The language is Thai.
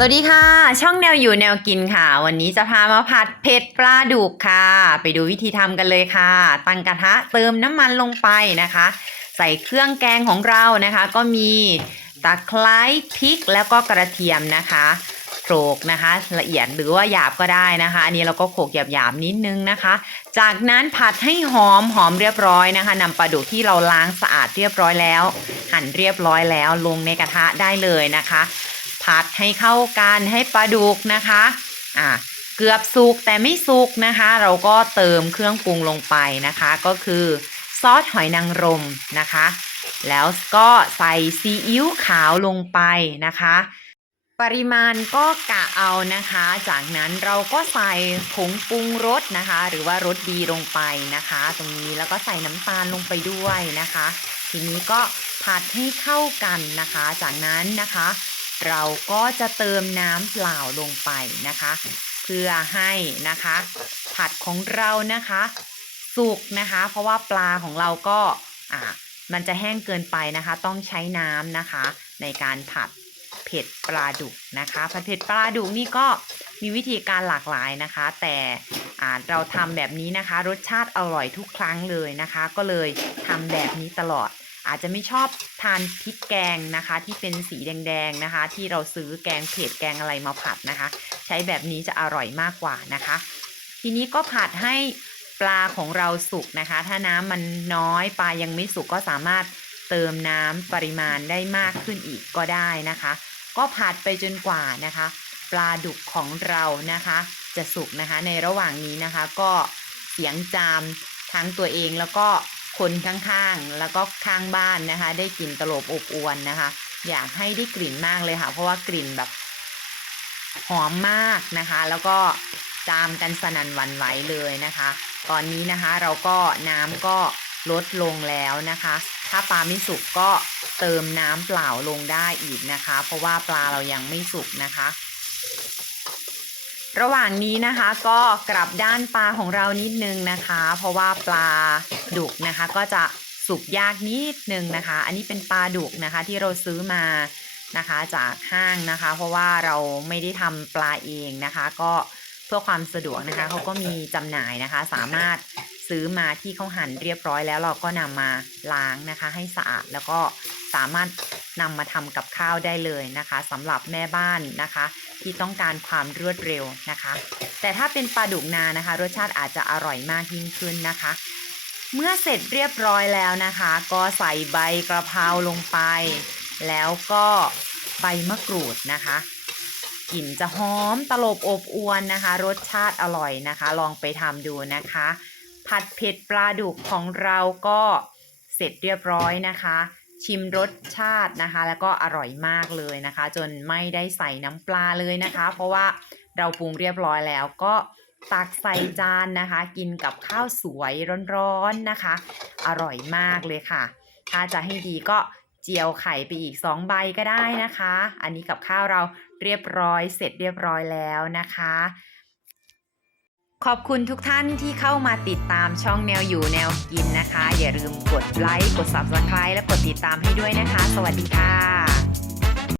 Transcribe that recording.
สวัสดีค่ะ ช่องแนวอยู่แนวกินค่ะ วันนี้จะพามาผัดเผ็ดปลาดุกค่ะ ไปดูวิธีทำกันเลยค่ะ ตั้งกระทะเติมน้ำมันลงไปนะคะ ใส่เครื่องแกงของเรานะคะ ก็มีตะไคร้พริกแล้วก็กระเทียมนะคะโขลกนะคะ ละเอียดหรือว่าหยาบก็ได้นะคะ อันนี้เราก็โขลกหยาบๆนิดนึงนะคะ จากนั้นผัดให้หอมหอมเรียบร้อยนะคะนำปลาดุกที่เราล้างสะอาดเรียบร้อยแล้ว หั่นเรียบร้อยแล้วลงในกระทะได้เลยนะคะ ผัดให้เข้ากันให้ปลาดุกนะคะอ่าเกือบสุกแต่ไม่สุกนะคะ เราก็เติมเครื่องปรุงลงไปนะคะ ก็คือซอสหอยนางรมนะคะ แล้วก็ใส่ซีอิ๊วขาวลงไปนะคะ ปริมาณก็กะเอานะคะ จากนั้นเราก็ใส่ผงปรุงรสนะคะ หรือว่ารสดีลงไปนะคะ ตรงนี้แล้วก็ใส่น้ำตาลลงไปด้วยนะคะ ทีนี้ก็ผัดให้เข้ากันนะคะ จากนั้นนะคะ เราก็จะเติมน้ำเปล่าลงไปนะคะ เพื่อให้นะคะ ผัดของเรานะคะ สุกนะคะ เพราะว่าปลาของเราก็อ่ามันจะแห้งเกินไปนะคะ ต้องใช้น้ำนะคะ ในการผัดเผ็ดปลาดุกนะคะผัดเผ็ดปลาดุกนี่ก็มีวิธีการหลากหลายนะคะ แต่อ่าเราทำแบบนี้นะคะ รสชาติอร่อยทุกครั้งเลยนะคะ ก็เลยทำแบบนี้ตลอด อาจจะไม่ชอบทานพริกแกงนะคะ ที่เป็นสีแดงๆนะคะ ที่เราซื้อแกงเผ็ดแกงอะไรมาผัดนะคะ ใช้แบบนี้จะอร่อยมากกว่านะคะ ทีนี้ก็ผัดให้ปลาของเราสุกนะคะ ถ้าน้ำมันน้อยปลายังไม่สุกก็สามารถเติมน้ำปริมาณได้มากขึ้นอีกก็ได้นะคะ ก็ผัดไปจนกว่านะคะ ปลาดุกของเรานะคะ จะสุกนะคะ ในระหว่างนี้นะคะก็เสียงจามทั้งตัวเองแล้วก็ คนข้างๆ แล้วก็ข้างบ้านนะคะ ได้กลิ่นตลบอบอวนนะคะ อยากให้ได้กลิ่นมากเลยค่ะ เพราะว่ากลิ่นแบบหอมมากนะคะ แล้วก็จามกันสนั่นหวันไหวเลยนะคะ ตอนนี้นะคะเราก็น้ำก็ลดลงแล้วนะคะ ถ้าปลาไม่สุกก็เติมน้ำเปล่าลงได้อีกนะคะ เพราะว่าปลาเรายังไม่สุกนะคะ ระหว่างนี้นะคะก็กลับด้านปลาของเรานิดนึงนะคะ เพราะว่าปลาดุกนะคะ ก็จะสุกยากนิดนึงนะคะ อันนี้เป็นปลาดุกนะคะที่เราซื้อมานะคะจากห้างนะคะ เพราะว่าเราไม่ได้ทำปลาเองนะคะ ก็เพื่อความสะดวกนะคะเขาก็มีจำหน่ายนะคะ สามารถซื้อมาที่เขาหั่นเรียบร้อยแล้วเราก็นำมาล้างนะคะ ให้สะอาดแล้วก็สามารถ นำมาทำกับข้าวได้เลยนะคะสำหรับแม่บ้านนะคะ ที่ต้องการความรวดเร็วนะคะ แต่ถ้าเป็นปลาดุกนานะคะ รสชาติอาจจะอร่อยมากยิ่งขึ้นนะคะ เมื่อเสร็จเรียบร้อยแล้วนะคะ ก็ใส่ใบกระเพราลงไป แล้วก็ใบมะกรูดนะคะกลิ่นจะหอมตลบอบอวนนะคะ รสชาติอร่อยนะคะ ลองไปทำดูนะคะ ผัดเผ็ดปลาดุกของเราก็เสร็จเรียบร้อยนะคะ ชิมรสชาตินะคะ แล้วก็อร่อยมากเลยนะคะ จนไม่ได้ใส่น้ำปลาเลยนะคะ เพราะว่าเราปรุงเรียบร้อยแล้วก็ตักใส่จานนะคะ กินกับข้าวสวยร้อนๆนะคะ อร่อยมากเลยค่ะ ถ้าจะให้ดีก็เจียวไข่ไปอีก 2 ใบก็ได้นะคะ อันนี้กับข้าวเราเรียบร้อยเสร็จเรียบร้อยแล้วนะคะ ขอบคุณทุกท่านที่เข้ามาติดตามช่องแนวอยู่แนวกินนะคะ อย่าลืมกดไลค์กด Subscribe และกดติดตามให้ด้วยนะคะ สวัสดีค่ะ